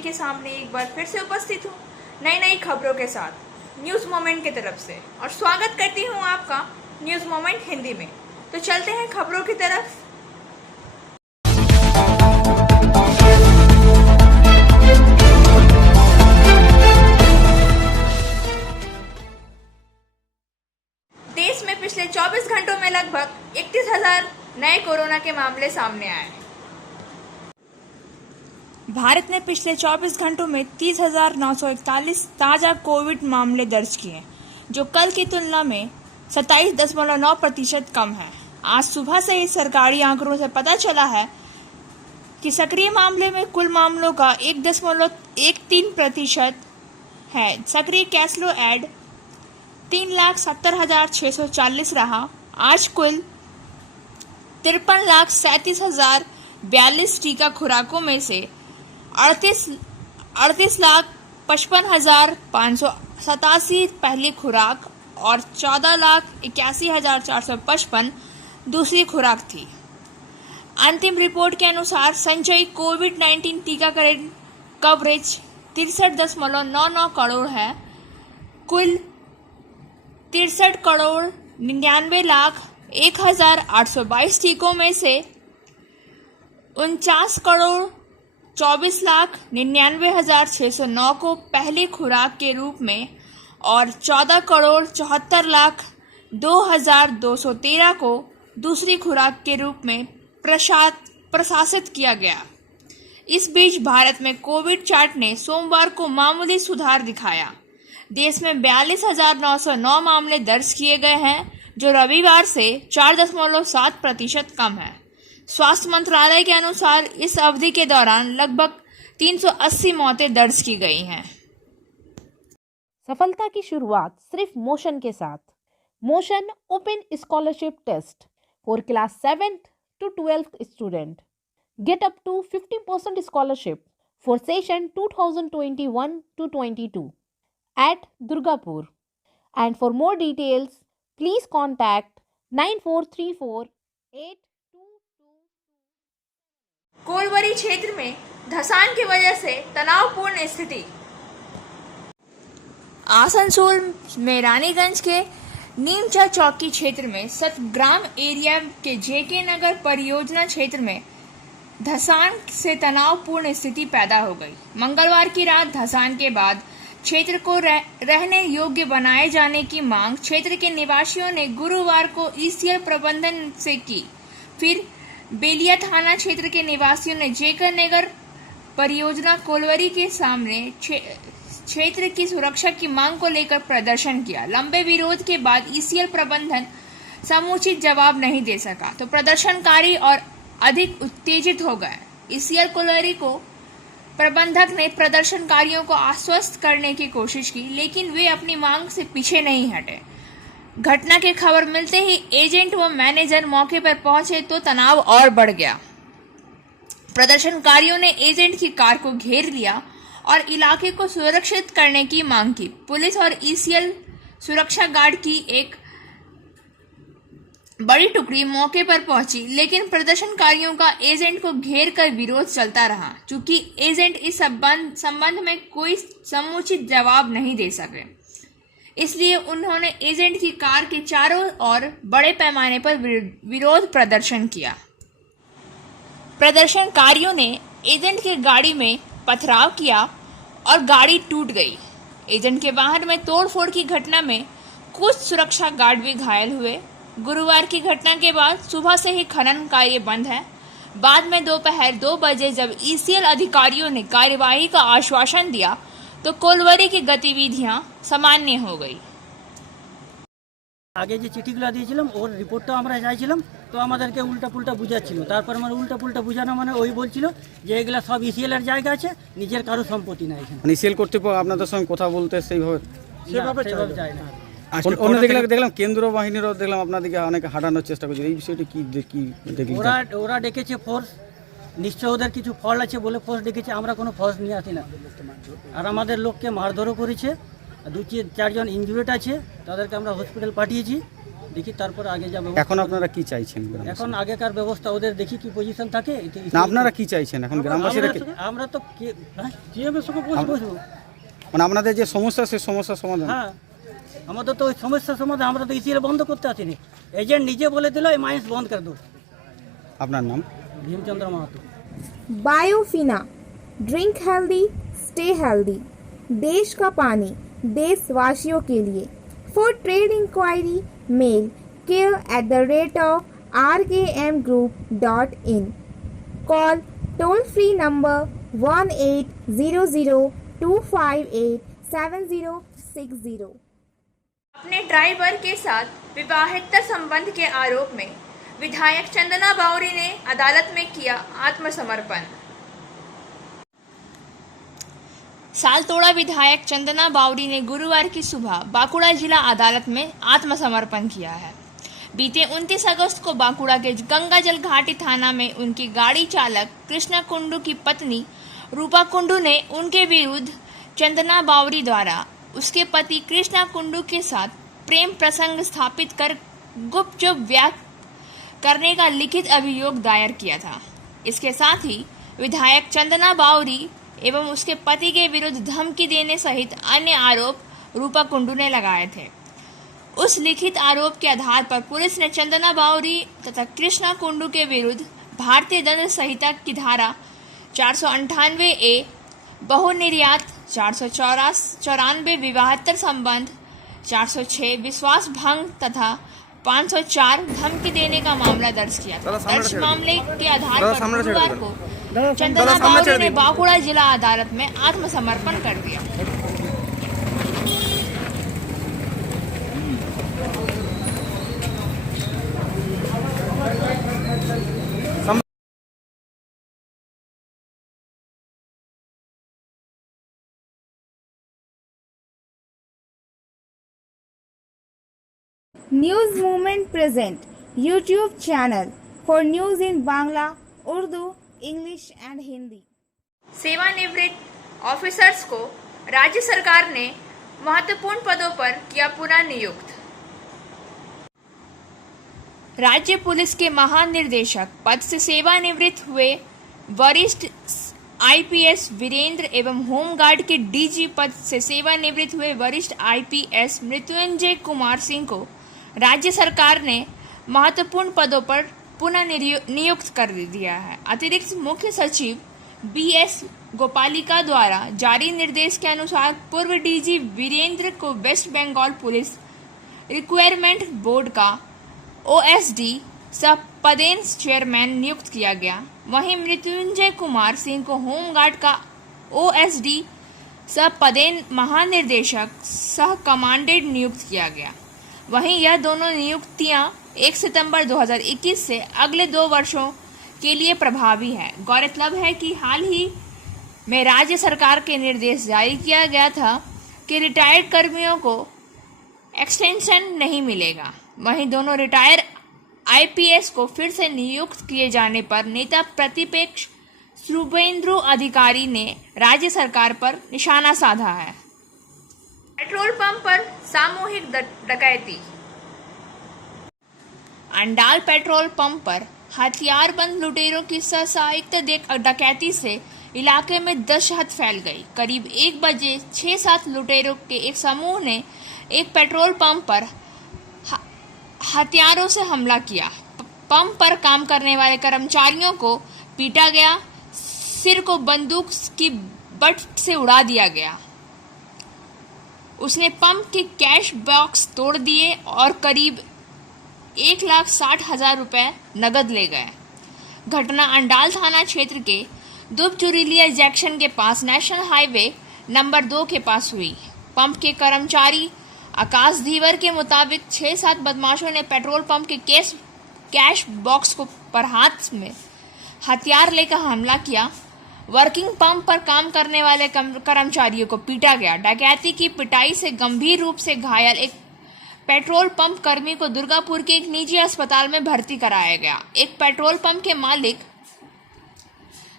सभी के सामने एक बार फिर से उपस्थित हूँ नई नई खबरों के साथ न्यूज़ मोमेंट की तरफ से, और स्वागत करती हूँ आपका न्यूज़ मोमेंट हिंदी में। तो चलते हैं खबरों की तरफ। देश में पिछले 24 घंटों में लगभग 31,000 नए कोरोना के मामले सामने आए। भारत ने पिछले 24 घंटों में 30,941 ताज़ा कोविड मामले दर्ज किए, जो कल की तुलना में 27.9% कम है। आज सुबह से ही सरकारी आंकड़ों से पता चला है कि सक्रिय मामले में कुल मामलों का 1.13% है। सक्रिय केस लो एड 3,70,640 रहा। आज कुल 53,37,042 टीका खुराकों में से 38,55,587 पहली खुराक और 14,81,455 दूसरी खुराक थी। अंतिम रिपोर्ट के अनुसार संचयी कोविड-19 टीकाकरण कवरेज 63.99 करोड़ है। कुल 63,99,01,822 टीकों में से 49,24,99,609 को पहली खुराक के रूप में और 14,74,02,213 को दूसरी खुराक के रूप में प्रशासित किया गया। इस बीच भारत में कोविड चार्ट ने सोमवार को मामूली सुधार दिखाया। देश में 42,909 मामले दर्ज किए गए हैं, जो रविवार से 4.7% कम है। स्वास्थ्य मंत्रालय के अनुसार इस अवधि के दौरान लगभग 380 मौतें दर्ज की गई हैं। सफलता की शुरुआत सिर्फ मोशन के साथ। Motion open scholarship test for class 7th to 12th student. Get up to 50% scholarship for session 2021-22 at Durgapur. And for more details, please contact 94348222। कोलवरी क्षेत्र में धसान की वजह से तनावपूर्ण स्थिति। आसनसोल में रानीगंज के नीमचा चौकी क्षेत्र में सतग्राम एरिया के जेके नगर परियोजना क्षेत्र में धसान से तनावपूर्ण स्थिति पैदा हो गई। मंगलवार की रात धसान के बाद क्षेत्र को रहने योग्य बनाए जाने की मांग क्षेत्र के निवासियों ने गुरुवार को ईसीएल प्रबंधन से की। फिर बेलिया थाना क्षेत्र के निवासियों ने जेकर नगर परियोजना कोलवरी के सामने क्षेत्र की सुरक्षा की मांग को लेकर प्रदर्शन किया। लंबे विरोध के बाद ईसीएल प्रबंधन समुचित जवाब नहीं दे सका तो प्रदर्शनकारी और अधिक उत्तेजित हो गए। ईसीएल कोलवरी को प्रबंधक ने प्रदर्शनकारियों को आश्वस्त करने की कोशिश की, लेकिन वे अपनी मांग से पीछे नहीं हटे। घटना की खबर मिलते ही एजेंट व मैनेजर मौके पर पहुंचे तो तनाव और बढ़ गया। प्रदर्शनकारियों ने एजेंट की कार को घेर लिया और इलाके को सुरक्षित करने की मांग की। पुलिस और ईसीएल सुरक्षा गार्ड की एक बड़ी टुकड़ी मौके पर पहुंची, लेकिन प्रदर्शनकारियों का एजेंट को घेर कर विरोध चलता रहा। चूंकि एजेंट इस संबंध में कोई समुचित जवाब नहीं दे सके, इसलिए उन्होंने एजेंट की कार के चारों ओर बड़े पैमाने पर विरोध प्रदर्शन किया। प्रदर्शनकारियों ने एजेंट की गाड़ी में पथराव किया और गाड़ी टूट गई। एजेंट के वाहन में तोड़फोड़ की घटना में कुछ सुरक्षा गार्ड भी घायल हुए। गुरुवार की घटना के बाद सुबह से ही खनन कार्य बंद है। बाद में दोपहर 2 बजे जब ईसीएल अधिकारियों ने कार्यवाही का आश्वासन दिया तो कोलवरी की गतिविधियां सामान्य हो गई। आगे जो चिठीगुलो दिएছিলাম ওর রিপোর্টটা আমরা চাইছিলাম, তো আমাদেরকে উল্টাপুল্টা বুঝাচ্ছিল। তারপর আমার উল্টাপুল্টা বুঝানো মানে ওই বলছিল যে এগুলা সব ইসিএল এর জায়গা আছে, নিজের কারো সম্পত্তি নাই এখানে। মানে ইসিএল কর্তৃপক্ষ আপনাদের সঙ্গে কথা বলতে সেইভাবে যায় না। অন্য দেখলাম কেন্দ্র বাহিনীরও দেখলাম আপনাদেরকে অনেকে হাঁটানোর চেষ্টা করছে। এই বিষয়টি কি দেখলেন? ওরা ডেকেছে ফোর্স, নিশ্চয় ওদের কিছু ফল আছে বলে ফোর্স ডেকেছে। আমরা কোনো ফোর্স নিয়ে আসি না। আর আমাদের লোককে মারধরও করেছে। 2-4 জন ইনজুরিড আছে, তাদেরকে আমরা হসপিটাল পাঠিয়েছি। দেখি তারপর আগে যাবে। এখন আপনারা কি চাইছেন গ্রামবাসী? এখন আগেকার ব্যবস্থা ওদের দেখি কি পজিশন থাকে। না আপনারা কি চাইছেন এখন গ্রামবাসীরা আমরা তো জিএমের সঙ্গে বসবো। মানে আপনাদের যে সমস্যা সেই সমস্যার সমাধান? হ্যাঁ, আমাদের তো ওই সমস্যার সমাধান, আমরা তো ইসিএল বন্ধ করতে আসিনি। এজেন্ট নিজে বলে দিল এই মাইন্স বন্ধ করে দো। আপনার নাম? Bhimchandra Mahato. Biofina, drink healthy, stay healthy. देश का पानी देशवासियों के लिए। For trade inquiry mail care@rkmgroup.in। Call toll free number 1800258760। अपने ड्राइवर के साथ विवाहेतर संबंध के आरोप में विधायक चंदना बावरी ने अदालत में किया आत्मसमर्पण। सालतोड़ा विधायक चंदना बावरी ने गुरुवार की सुबह बांकुड़ा जिला अदालत में आत्मसमर्पण किया है। बीते 29 अगस्त को बांकुड़ा के गंगाजल घाटी थाना में उनकी गाड़ी चालक कृष्णा कुंडू की पत्नी रूपा कुंडू ने उनके विरुद्ध चंदना बावरी द्वारा उसके पति कृष्णा कुंडू के साथ प्रेम प्रसंग स्थापित कर गुपचुप व्याह करने का लिखित अभियोग दायर किया था। इसके साथ ही विधायक चंदना बावरी एवं उसके पति के विरुद्ध धमकी देने सहित अन्य आरोप रूपा कुंडू ने लगाए थे। उस लिखित आरोप के आधार पर पुलिस ने चंदना बावरी तथा कृष्णा कुंडू के विरुद्ध भारतीय दंड संहिता की धारा 498A बहुनिर्यात, 494 विवाहेतर संबंध, 406 विश्वास भंग तथा 504 धमकी देने का मामला दर्ज किया था। दर्ज मामले के आधार पर गुरुवार को चंदना बावरी ने बांकुड़ा जिला अदालत में आत्मसमर्पण कर दिया। News movement present YouTube channel for news in Bangla, Urdu, English and Hindi. सेवानिवृत्त ऑफिसर्स को राज्य सरकार ने महत्वपूर्ण पदों पर किया पुनः नियुक्त। राज्य पुलिस के महानिर्देशक पद से सेवानिवृत्त हुए वरिष्ठ आईपीएस वीरेंद्र एवं होमगार्ड के डीजी पद से सेवानिवृत्त हुए वरिष्ठ आईपीएस मृत्युंजय कुमार सिंह को राज्य सरकार ने महत्वपूर्ण पदों पर पुनः नियुक्त कर दिया है। अतिरिक्त मुख्य सचिव बीएस गोपालिका द्वारा जारी निर्देश के अनुसार पूर्व डीजी वीरेंद्र को West Bengal police requirement board का ओएसडी सह पदेन चेयरमैन नियुक्त किया गया। वहीं मृत्युंजय कुमार सिंह को होमगार्ड का ओएसडी सह पदेन महानिर्देशक सह कमांडेंट नियुक्त किया गया। वहीं यह दोनों नियुक्तियां 1 सितंबर 2021 से अगले 2 वर्षों के लिए प्रभावी है। गौरतलब है कि हाल ही में राज्य सरकार के निर्देश जारी किया गया था कि रिटायर्ड कर्मियों को एक्सटेंशन नहीं मिलेगा। वहीं दोनों रिटायर आईपीएस को फिर से नियुक्त किए जाने पर नेता प्रतिपक्ष शुभेंदु अधिकारी ने राज्य सरकार पर निशाना साधा है। पेट्रोल पंप पर सामूहिक डकैती। अंडाल पेट्रोल पंप पर हथियारबंद लुटेरों की सशक्त डकैती से इलाके में दहशत फैल गई। करीब 1 बजे 6-7 लुटेरों के एक समूह ने एक पेट्रोल पंप पर हथियारों से हमला किया। पंप पर काम करने वाले कर्मचारियों को पीटा गया, सिर को बंदूक की बट से उड़ा दिया गया। उसने पंप के कैश बॉक्स तोड़ दिए और करीब 1,60,000 रुपए नगद ले गए। घटना अंडाल थाना क्षेत्र के दुबचुरीलिया जंक्शन के पास नेशनल हाईवे नंबर 2 के पास हुई। पंप के कर्मचारी आकाश धीवर के मुताबिक 6-7 बदमाशों ने पेट्रोल पंप के कैश बॉक्स को पर हाथ में हथियार लेकर हमला किया। वर्किंग पंप पर काम करने वाले कर्मचारियों को पीटा गया। डकैती की पिटाई से गंभीर रूप से घायल एक पेट्रोल पंप कर्मी को दुर्गापुर के एक निजी अस्पताल में भर्ती कराया गया। एक पेट्रोल पंप के मालिक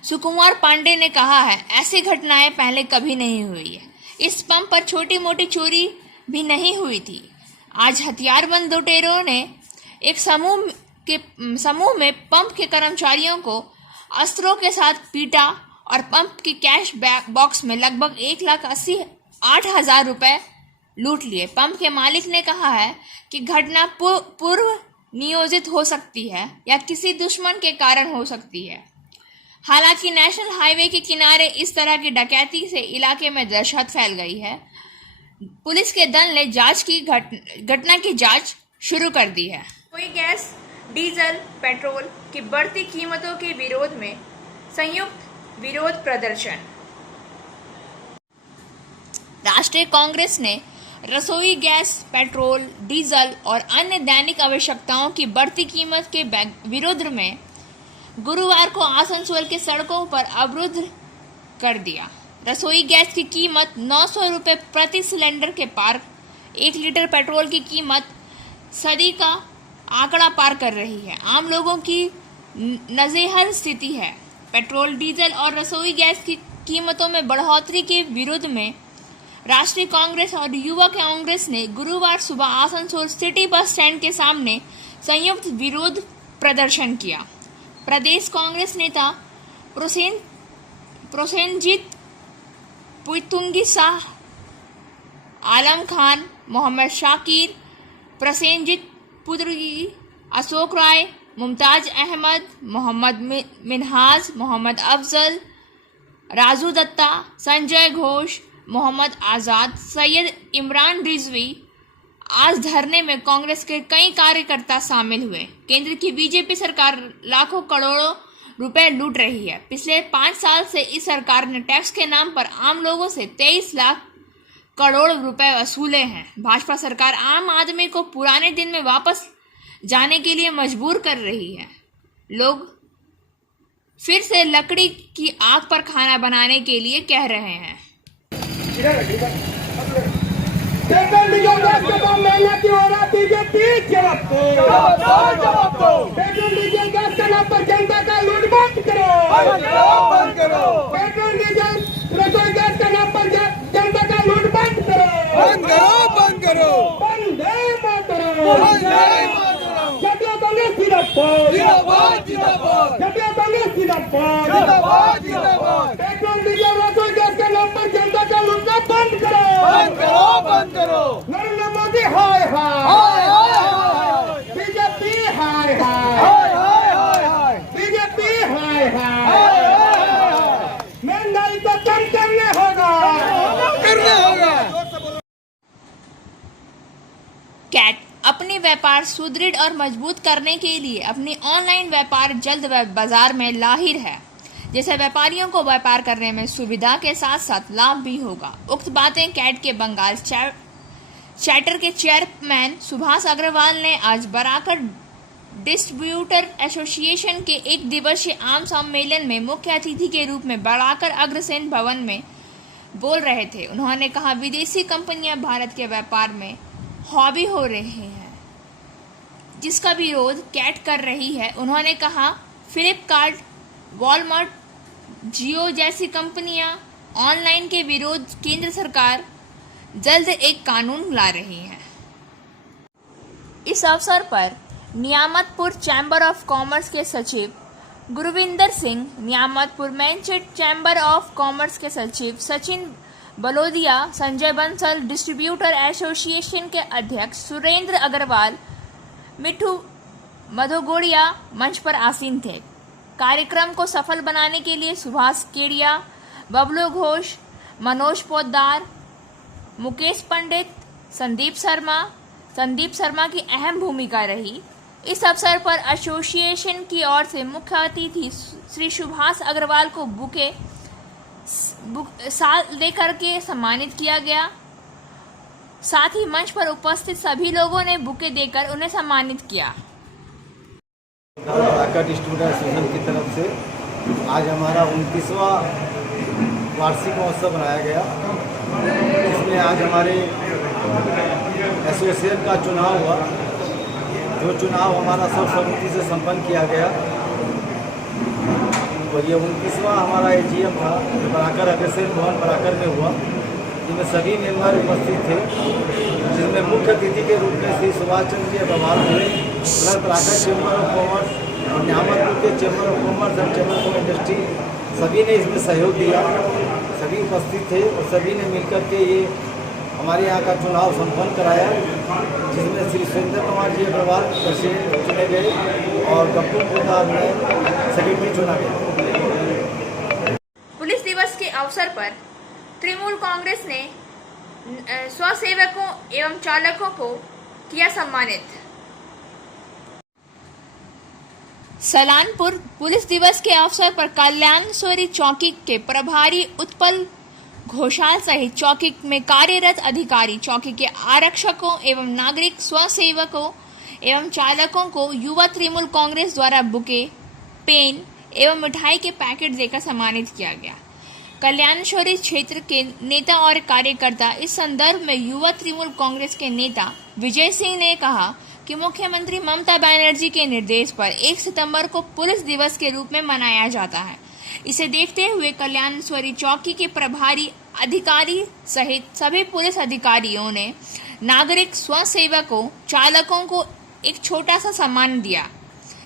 सुकुमार पांडे ने कहा है, ऐसी घटनाएं पहले कभी नहीं हुई है। इस पंप पर छोटी मोटी चोरी भी नहीं हुई थी। आज हथियारबंद लुटेरों ने एक समूह में पंप के कर्मचारियों को अस्त्रों के साथ पीटा और पंप की कैश बॉक्स में लगभग 1,88,000 रुपए लूट लिए। पंप के मालिक ने कहा है कि घटना पूर्व नियोजित हो सकती है या किसी दुश्मन के कारण हो सकती है। हालांकि नेशनल हाईवे के किनारे इस तरह की डकैती से इलाके में दहशत फैल गई है। पुलिस के दल ने घटना की जांच शुरू कर दी है। रसोई गैस, डीजल, पेट्रोल की बढ़ती कीमतों के विरोध में संयुक्त विरोध प्रदर्शन। राष्ट्रीय कांग्रेस ने रसोई गैस, पेट्रोल, डीजल और अन्य दैनिक आवश्यकताओं की बढ़ती कीमत के विरोध में गुरुवार को आसनसोल के सड़कों पर अवरुद्ध कर दिया। रसोई गैस की कीमत 900 रुपये प्रति सिलेंडर के पार, 1 लीटर पेट्रोल की कीमत सदी का आंकड़ा पार कर रही है। आम लोगों की नज़ेहर स्थिति है। पेट्रोल, डीजल और रसोई गैस की कीमतों में बढ़ोतरी के विरोध में राष्ट्रीय कांग्रेस और युवा कांग्रेस ने गुरुवार सुबह आसनसोल सिटी बस स्टैंड के सामने संयुक्त विरोध प्रदर्शन किया। प्रदेश कांग्रेस नेता प्रोसेनजीत पुतुंगी शाह, आलम खान, मोहम्मद शाकिर, प्रसेनजीत पुतुंगी, अशोक राय, मुमताज अहमद, मोहम्मद मिनहाज, मोहम्मद अफजल, राजू दत्ता, संजय घोष, मोहम्मद आज़ाद, सैयद इमरान रिजवी आज धरने में कांग्रेस के कई कार्यकर्ता शामिल हुए। केंद्र की बीजेपी सरकार लाखों करोड़ों रुपए लूट रही है। पिछले 5 साल से इस सरकार ने टैक्स के नाम पर आम लोगों से 23 लाख करोड़ रुपए वसूले हैं। भाजपा सरकार आम आदमी को पुराने दिन में वापस जाने के लिए मजबूर कर रही है। लोग फिर से लकड़ी की आग पर खाना बनाने के लिए कह रहे हैं। पेट्रोल डीजल गैस के दाम महंगा क्यों हो रहा? बीजेपी जवाब दो। पेट्रोल डीजल गैस के नाम पर जनता का लूट बंद करो। पेट्रोल डीजल रसोई गैस के नाम पर जनता का लूट बंद करो। वंदे मातरम। जटिया कांग्रेस जिंदाबाद। जटिया कांग्रेस जिंदाबाद। पेट्रोल डीजल रसोई गैस के नाम पर जनता का लूटना बंद करो। नरेंद्र मोदी हाय हाय। बीजेपी हाय हाय। बीजेपी हाय हाय। महंगाई को कम करने होगा। कैट अपनी व्यापार सुदृढ़ और मजबूत करने के लिए अपनी ऑनलाइन व्यापार जल्द बाजार में लाहिर है, जिससे व्यापारियों को व्यापार करने में सुविधा के साथ साथ लाभ भी होगा। उक्त बातें कैट के बंगाल चैप्टर के चेयरमैन सुभाष अग्रवाल ने आज बराकर डिस्ट्रीब्यूटर एसोसिएशन के 1 दिवसीय आम सम्मेलन में मुख्य अतिथि के रूप में बराकर अग्रसेन भवन में बोल रहे थे। उन्होंने कहा, विदेशी कंपनियां भारत के व्यापार में हॉबी हो रहे हैं, जिसका विरोध कैट कर रही है। उन्होंने कहा, फ्लिपकार्ट, वॉलमार्ट, जियो जैसी कंपनियां ऑनलाइन के विरोध केंद्र सरकार जल्द एक कानून ला रही है। इस अवसर पर नियामतपुर चैम्बर ऑफ कॉमर्स के सचिव गुरविंदर सिंह, नियामतपुर मैनचेट चैम्बर ऑफ कॉमर्स के सचिव सचिन बलोदिया, संजय बंसल, डिस्ट्रीब्यूटर एसोसिएशन के अध्यक्ष सुरेंद्र अग्रवाल, मिठू मधोगोड़िया मंच पर आसीन थे। कार्यक्रम को सफल बनाने के लिए सुभाष केडिया, बबलू घोष, मनोज पोद्दार, मुकेश पंडित, संदीप शर्मा की अहम भूमिका रही। इस अवसर पर एसोसिएशन की ओर से मुख्य अतिथि श्री सुभाष अग्रवाल को बुके साल देकर के सम्मानित किया गया। साथ ही मंच पर उपस्थित सभी लोगों ने बुके देकर उन्हें सम्मानित किया। डिस्ट्रीब्यूटर एसोसिएशन की तरफ से आज हमारा 29वां वार्षिक महोत्सव बनाया गया। इसमें आज हमारे एसोसिएशन का चुनाव हुआ, जो चुनाव हमारा सर्वसम्मति से संपन्न किया गया। और ये 29वां हमारा एजीएम था, जो बराकर अग्रसेन भवन बराकर में हुआ, जिसमें सभी मेंबर उपस्थित थे। जिसमें मुख्य अतिथि के रूप में श्री सुभाष चंद्र जी अग्रवाल हुए, प्लस राठा चैम्बर ऑफ कॉमर्स, न्यामतपुर के chamber of commerce and chamber of industry, सभी ने इसमें सहयोग दिया। सभी उपस्थित थे और सभी ने मिलकर के ये हमारे यहाँ का चुनाव संपन्न कराया, जिसमें श्री सुरेंद्र कुमार जी अग्रवाल प्रेसिडेंट चुने गए और गप्पू पोदार में सेक्रेटरी चुना गया। पुलिस दिवस के अवसर पर तृणमूल कांग्रेस ने स्वसेवकों एवं चालकों को किया सम्मानित। सलानपुर पुलिस दिवस के अवसर पर कल्याणेश्वरी चौकी के प्रभारी उत्पल घोषाल सहित चौकी में कार्यरत अधिकारी, चौकी के आरक्षकों एवं नागरिक स्वसेवकों एवं चालकों को युवा तृणमूल कांग्रेस द्वारा बुके, पेन एवं मिठाई के पैकेट देकर सम्मानित किया गया। कल्याणेश्वरी क्षेत्र के नेता और कार्यकर्ता इस संदर्भ में युवा तृणमूल कांग्रेस के नेता विजय सिंह ने कहा कि मुख्यमंत्री ममता बनर्जी के निर्देश पर 1 सितंबर को पुलिस दिवस के रूप में मनाया जाता है। इसे देखते हुए कल्याणेश्वरी चौकी के प्रभारी अधिकारी सहित सभी पुलिस अधिकारियों ने नागरिक स्वसेवकों चालकों को एक छोटा सा सम्मान दिया।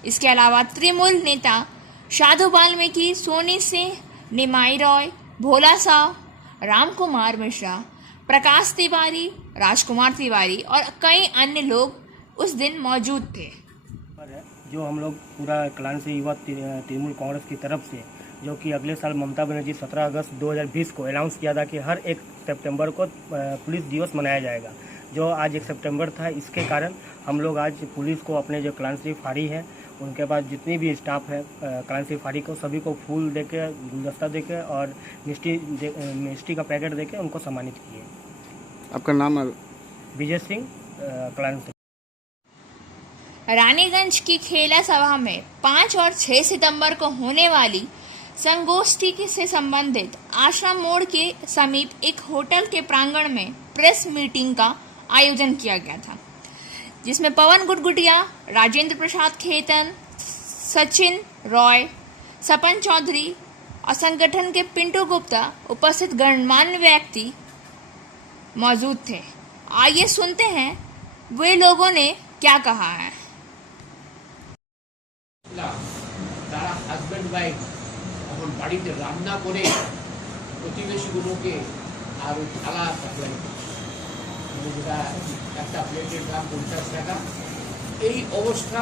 इसके अलावा तृणमूल नेता साधु वाल्मीकि, सोनी सिंह, निमाई रॉय, भोला साव, राम कुमार मिश्रा, प्रकाश तिवारी, राजकुमार तिवारी और कई अन्य लोग उस दिन मौजूद थे। जो हम लोग पूरा कल्याण से युवा तृणमूल कांग्रेस की तरफ से, जो कि अगले साल ममता बनर्जी 17 अगस्त 2020 को अनाउंस किया था कि हर 1 सितंबर को पुलिस दिवस मनाया जाएगा। जो आज 1 सितंबर था, इसके कारण हम लोग आज पुलिस को अपने जो कल्याण फाड़ी है उनके पास जितनी भी स्टाफ है कल्याण फाड़ी को, सभी को फूल देके, गुलदस्ता देके और मिष्टी का पैकेट देके उनको सम्मानित किए। आपका नाम? विजय सिंह, कल्याण। रानीगंज की खेला सभा में 5 और 6 सितंबर को होने वाली संगोष्ठी से संबंधित आश्रम मोड़ के समीप एक होटल के प्रांगण में प्रेस मीटिंग का आयोजन किया गया था, जिसमें पवन गुटगुटिया, राजेंद्र प्रसाद खेतन, सचिन रॉय, सपन चौधरी और संगठन के पिंटू गुप्ता उपस्थित गणमान्य व्यक्ति मौजूद थे। आइए सुनते हैं वे लोगों ने क्या कहा है। তারা হাজব্যান্ড ওয়াইফ এখন বাড়িতে রান্না করে প্রতিবেশীগুলোকে আর থালা সাপ্লাই করে, যেটা একটা প্লেটের দাম 50 টাকা। এই অবস্থা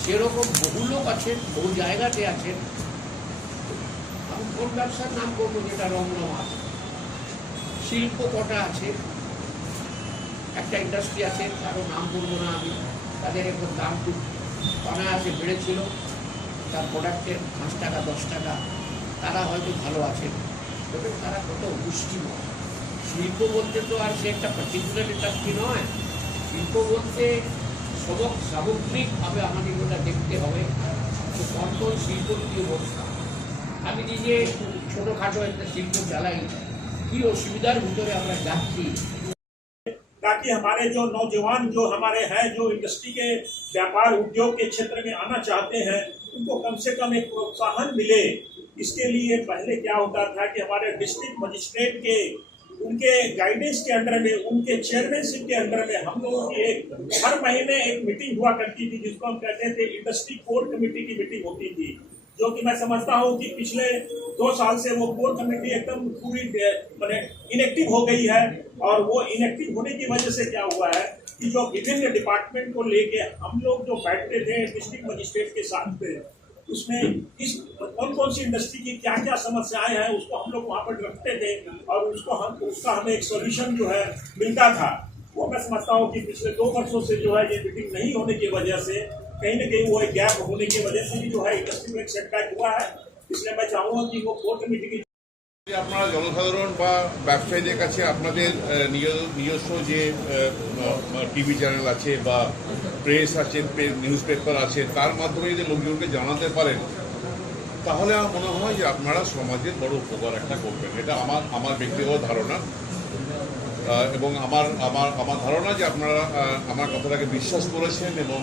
সেরকম বহু লোক আছেন, বহু জায়গাতে আছেন। আমি কোন ব্যবসার নাম করবো, যেটা রমরমা আছে, শিল্প কটা আছে, একটা ইন্ডাস্ট্রি আছে, তারও নাম করবো না আমি। তাদের এখন দাম খুব অনায়াসে বেড়েছিল, তার প্রোডাক্টের 5 টাকা 10 টাকা। তারা হয়তো ভালো আছেন, তবে তারা কত পুষ্টিময়। শিল্প বলতে তো আর সে একটা পার্টিকুলার ইন্ডাস্ট্রি নয়। শিল্প বলতে সামগ্রিকভাবে আমাদের ওটা দেখতে হবে যে কোন কোন শিল্পর কী অবস্থা। আমি নিজে ছোটোখাটো একটা শিল্প চালাই, কী অসুবিধার ভিতরে আমরা যাচ্ছি। ताकि हमारे जो नौजवान जो हमारे हैं, जो इंडस्ट्री के व्यापार उद्योग के क्षेत्र में आना चाहते हैं, उनको कम से कम एक प्रोत्साहन मिले। इसके लिए पहले क्या होता था कि हमारे डिस्ट्रिक्ट मजिस्ट्रेट के उनके गाइडेंस के अंडर में, उनके चेयरमैनशिप के अंडर में हम लोगों की हर महीने एक मीटिंग हुआ करती थी, जिसको हम कहते थे इंडस्ट्री कोर कमेटी की मीटिंग होती थी। जो कि मैं समझता हूँ कि पिछले 2 साल से वो कोर कमेटी एकदम पूरी मैंने इनएक्टिव हो गई है। और वो इनएक्टिव होने की वजह से क्या हुआ है कि जो विभिन्न डिपार्टमेंट को लेके हम लोग जो बैठते थे डिस्ट्रिक्ट मजिस्ट्रेट के साथ में, उसमें इस कौन कौन सी इंडस्ट्री की क्या क्या समस्याएं हैं उसको हम लोग वहाँ पर रखते थे और उसका हमें एक सोल्यूशन जो है मिलता था। वो मैं समझता हूँ कि पिछले 2 वर्षों से जो है ये मीटिंग नहीं होने की वजह से, कहीं न कहीं वो एक गैप होने की वजह से भी जो है इंडस्ट्री में एक सेटबैक हुआ है। इसलिए मैं चाहूँगा कि वो कोर कमेटी की আপনারা জনসাধারণ বা ব্যবসায়ীদের কাছে আপনাদের নিজস্ব যে টিভি চ্যানেল আছে বা প্রেস আছে, নিউজ পেপার আছে, তার মাধ্যমে যদি লোকজনকে জানাতে পারেন, তাহলে আমার মনে হয় যে আপনারা সমাজের বড় উপকার একটা করবেন। এটা আমার ব্যক্তিগত ধারণা এবং আমার ধারণা যে আপনারা আমার কথাটাকে বিশ্বাস করেছেন এবং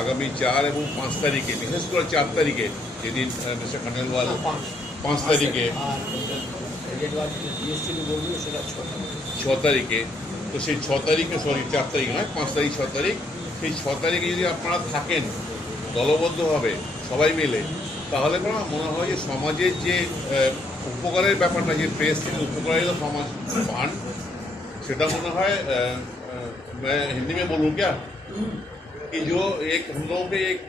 আগামী 4 এবং 5 তারিখে, বিশেষ করে 4 তারিখে যেদিন মিস্টার খানেলওয়াল, 5 তারিখে, 6 তারিখে তো সেই 6 তারিখে 4 তারিখ নয় 5 তারিখ 6 তারিখ সেই 6 তারিখে যদি আপনারা থাকেন দলবদ্ধভাবে সবাই মিলে, তাহলে মনে হয় যে সমাজের যে উপকারের ব্যাপারটা, যে প্রেস থেকে উপকারের সমাজ পান, সেটা মনে হয় मैं हिंदी में बोलूँ क्या कि जो एक हम लोगों के एक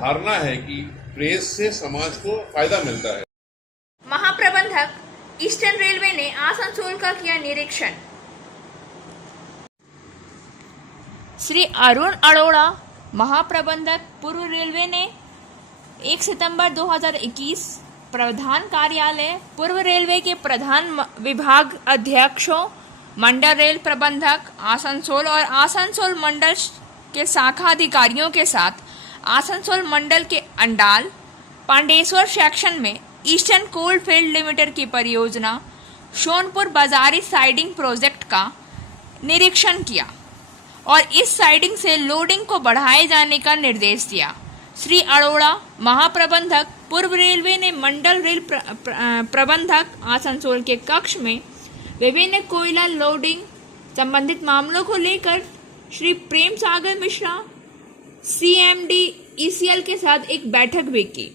धारणा है कि प्रेस से समाज को फायदा मिलता है। महाप्रबंधक ईस्टर्न रेलवे ने आसनसोल का किया निरीक्षण। श्री अरुण अरोड़ा महाप्रबंधक पूर्व रेलवे ने 1 सितंबर 2021 प्रधान कार्यालय पूर्व रेलवे के प्रधान विभाग अध्यक्षों, मंडल रेल प्रबंधक आसनसोल और आसनसोल मंडल के शाखा अधिकारियों के साथ आसनसोल मंडल के अंडाल पांडेश्वर सेक्शन में ईस्टर्न कोल फील्ड लिमिटेड की परियोजना सोनपुर बाजारी साइडिंग प्रोजेक्ट का निरीक्षण किया और इस साइडिंग से लोडिंग को बढ़ाए जाने का निर्देश दिया। श्री अरोड़ा महाप्रबंधक पूर्व रेलवे ने मंडल रेल प्रबंधक आसनसोल के कक्ष में विभिन्न कोयला लोडिंग संबंधित मामलों को लेकर श्री प्रेम सागर मिश्रा CMD ECL के साथ एक बैठक भी की।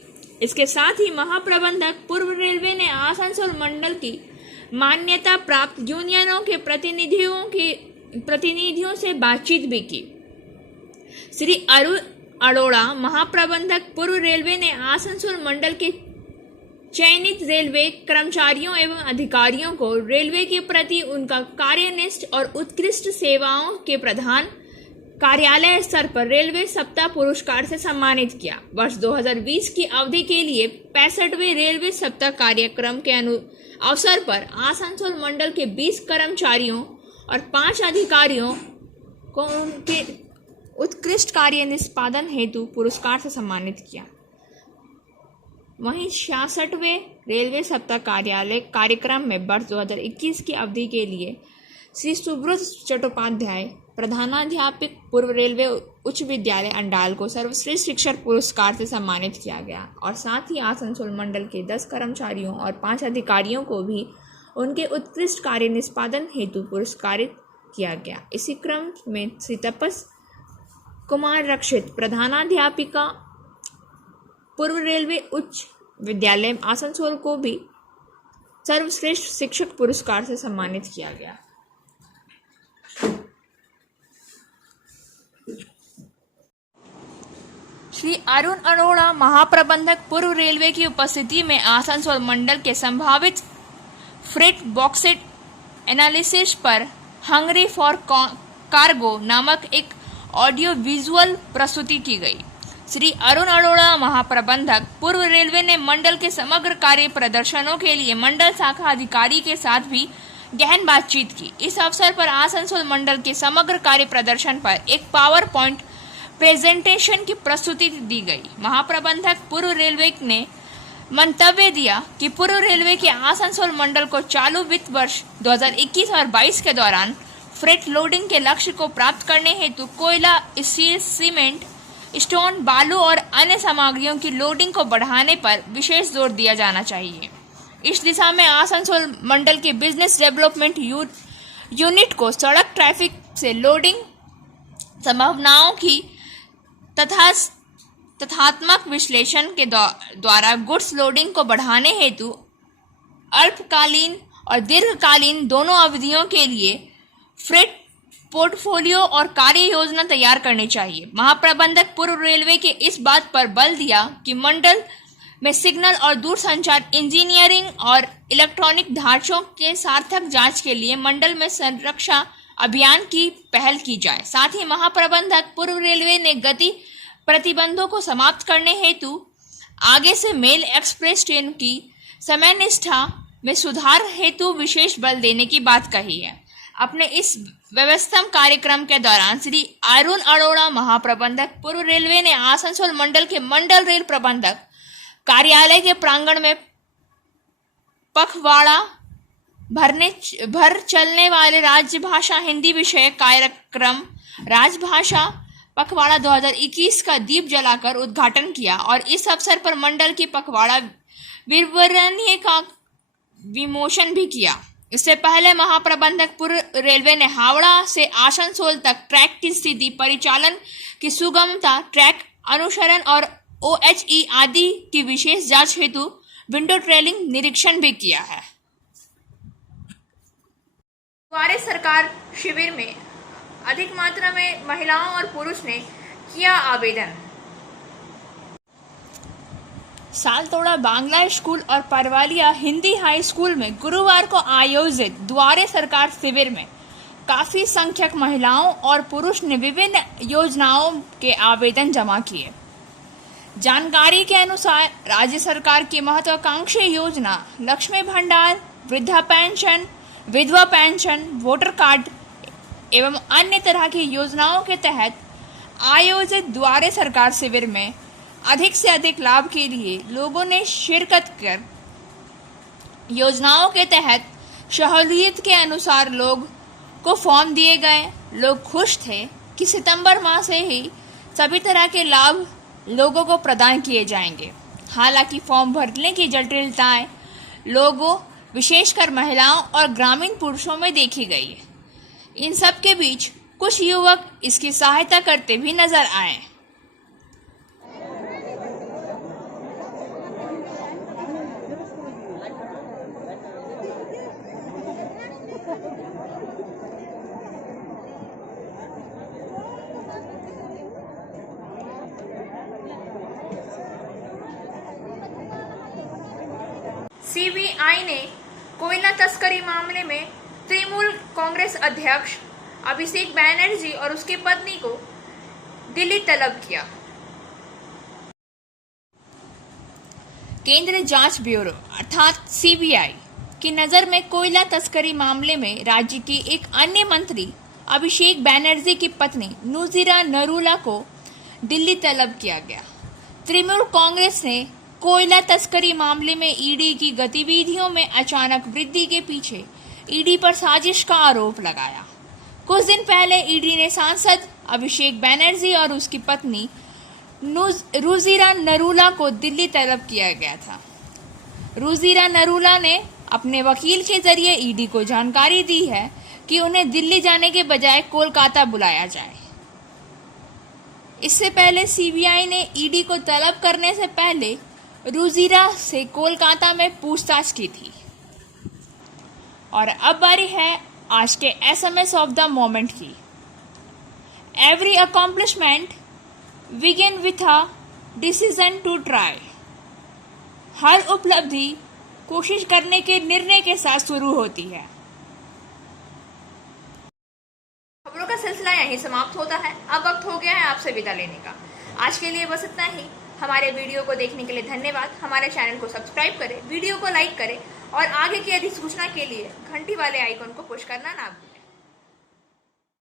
इसके साथ ही महाप्रबंधक पूर्व रेलवे ने आसनसोल मंडल की मान्यता प्राप्त यूनियनों के प्रतिनिधियों से बातचीत भी की। श्री अरुण अरोड़ा महाप्रबंधक पूर्व रेलवे ने आसनसोल मंडल के चयनित रेलवे कर्मचारियों एवं अधिकारियों को रेलवे के प्रति उनका कार्यनिष्ठ और उत्कृष्ट सेवाओं के प्रदान कार्यालय स्तर पर रेलवे सप्ताह पुरस्कार से सम्मानित किया। वर्ष 2020 की अवधि के लिए 65वें रेलवे सप्ताह कार्यक्रम के अवसर पर आसनसोल मंडल के 20 कर्मचारियों और 5 अधिकारियों को उनके उत्कृष्ट कार्य निष्पादन हेतु पुरस्कार से सम्मानित किया। वहीं 66वें रेलवे सप्ताह कार्यालय कार्यक्रम में वर्ष 2021 की अवधि के लिए श्री सुब्रत चट्टोपाध्याय प्रधानाध्यापक पूर्व रेलवे उच्च विद्यालय अंडाल को सर्वश्रेष्ठ शिक्षक पुरस्कार से सम्मानित किया गया और साथ ही आसनसोल मंडल के 10 कर्मचारियों और 5 अधिकारियों को भी उनके उत्कृष्ट कार्य निष्पादन हेतु पुरस्कारित किया गया। इसी क्रम में श्री तपस कुमार रक्षित प्रधानाध्यापिका पूर्व रेलवे उच्च विद्यालय आसनसोल को भी सर्वश्रेष्ठ शिक्षक पुरस्कार से सम्मानित किया गया। श्री अरुण अरोड़ा महाप्रबंधक पूर्व रेलवे की उपस्थिति में आसनसोल मंडल के संभावित फ्रेट बॉक्सेट एनालिसिस पर हंगरी फॉर कार्गो नामक एक ऑडियो विजुअल प्रस्तुति की गई। श्री अरुण अरोड़ा महाप्रबंधक पूर्व रेलवे ने मंडल के समग्र कार्य प्रदर्शनों के लिए मंडल शाखा अधिकारी के साथ भी गहन बातचीत की। इस अवसर पर आसनसोल मंडल के समग्र कार्य प्रदर्शन पर एक पावर पॉइंट प्रेजेंटेशन की प्रस्तुति दी गई। महाप्रबंधक पूर्व रेलवे ने मंतव्य दिया कि पूर्व रेलवे के आसनसोल मंडल को चालू वित्त वर्ष 2021 और 22 के दौरान फ्रेट लोडिंग के लक्ष्य को प्राप्त करने हेतु कोयला, स्टील, सीमेंट, स्टोन, बालू और अन्य सामग्रियों की लोडिंग को बढ़ाने पर विशेष जोर दिया जाना चाहिए। इस दिशा में आसनसोल मंडल के बिजनेस डेवलपमेंट यूनिट को सड़क ट्रैफिक से लोडिंग संभावनाओं की तथ्यात्मक विश्लेषण के द्वारा गुड्स लोडिंग को बढ़ाने हेतु अल्पकालीन और दीर्घकालीन दोनों अवधियों के लिए फ्रेट पोर्टफोलियो और कार्य योजना तैयार करनी चाहिए। महाप्रबंधक पूर्व रेलवे के इस बात पर बल दिया कि मंडल में सिग्नल और दूरसंचार इंजीनियरिंग और इलेक्ट्रॉनिक ढांचों के सार्थक जांच के लिए मंडल में संरक्षा अभियान की पहल की जाए। साथ ही महाप्रबंधक पूर्व रेलवे ने गति प्रतिबंधों को समाप्त करने हेतु आगे से मेल एक्सप्रेस ट्रेन की समय निष्ठा में सुधार हेतु विशेष बल देने की बात कही है। अपने इस व्यवस्थम कार्यक्रम के दौरान श्री अरुण अरोड़ा महाप्रबंधक पूर्व रेलवे ने आसनसोल मंडल के मंडल रेल प्रबंधक कार्यालय के प्रांगण में पखवाड़ा भर चलने वाले राजभाषा हिंदी विषय कार्यक्रम राजभाषा पखवाड़ा 2021 का दीप जलाकर उद्घाटन किया और इस अवसर पर मंडल की पखवाड़ा विवरणीय का विमोचन भी किया। इससे पहले महाप्रबंधक पूर्व रेलवे ने हावड़ा से आसनसोल तक ट्रैक की स्थिति, परिचालन की सुगमता, ट्रैक अनुसरण और OHE आदि की विशेष जांच हेतु विंडो ट्रेलिंग निरीक्षण भी किया है। द्वारे सरकार शिविर में अधिक मात्रा में महिलाओं और पुरुष ने किया आवेदन। सालतोड़ा बांग्ला स्कूल और परवालिया हिंदी हाई स्कूल में गुरुवार को आयोजित द्वारे सरकार शिविर में काफी संख्यक महिलाओं और पुरुष ने विभिन्न योजनाओं के आवेदन जमा किए। जानकारी के अनुसार राज्य सरकार की महत्वाकांक्षी योजना लक्ष्मी भंडार, वृद्धा पेंशन, विधवा पेंशन, वोटर कार्ड एवं अन्य तरह की योजनाओं के तहत आयोजित द्वारे सरकार शिविर में अधिक से अधिक लाभ के लिए लोगों ने शिरकत कर योजनाओं के तहत सहूलियत के अनुसार लोग को फॉर्म दिए गए। लोग खुश थे कि सितंबर माह से ही सभी तरह के लाभ लोगों को प्रदान किए जाएंगे। हालांकि फॉर्म भरने की जटिलताएं लोगों, विशेषकर महिलाओं और ग्रामीण पुरुषों में देखी गई है। इन सब के बीच कुछ युवक इसकी सहायता करते भी नजर आए। CBI ने कोयला तस्करी मामले में तृणमूल कांग्रेस अध्यक्ष अभिषेक बैनर्जी और उसकी पत्नी को दिल्ली तलब किया। केंद्रीय जांच ब्यूरो अर्थात CBI की नजर में कोयला तस्करी मामले में राज्य की एक अन्य मंत्री अभिषेक बैनर्जी की पत्नी नूजीरा नरूला को दिल्ली तलब किया गया। तृणमूल कांग्रेस ने कोयला तस्करी मामले में ईडी की गतिविधियों में अचानक वृद्धि के पीछे ईडी पर साजिश का आरोप लगाया। कुछ दिन पहले ईडी ने सांसद अभिषेक बैनर्जी और उसकी पत्नी रुजीरा नरूला को दिल्ली तलब किया गया था। रुजीरा नरूला ने अपने वकील के जरिए ईडी को जानकारी दी है कि उन्हें दिल्ली जाने के बजाय कोलकाता बुलाया जाए। इससे पहले CBI ने ईडी को तलब करने से पहले रुजीरा से कोलकाता में पूछताछ की थी। और अब बारी है आज के SMS ऑफ द मोमेंट की। Every accomplishment begin with a decision to try. हर उपलब्धि कोशिश करने के निर्णय के साथ शुरू होती है। खबरों का सिलसिला यहीं समाप्त होता है। अब वक्त हो गया है आपसे विदा लेने का। आज के लिए बस इतना ही। हमारे वीडियो को देखने के लिए धन्यवाद। हमारे चैनल को सब्सक्राइब करें, वीडियो को लाइक करें और आगे की अधिसूचना के लिए घंटी वाले आइकन को पुश करना ना भूलें।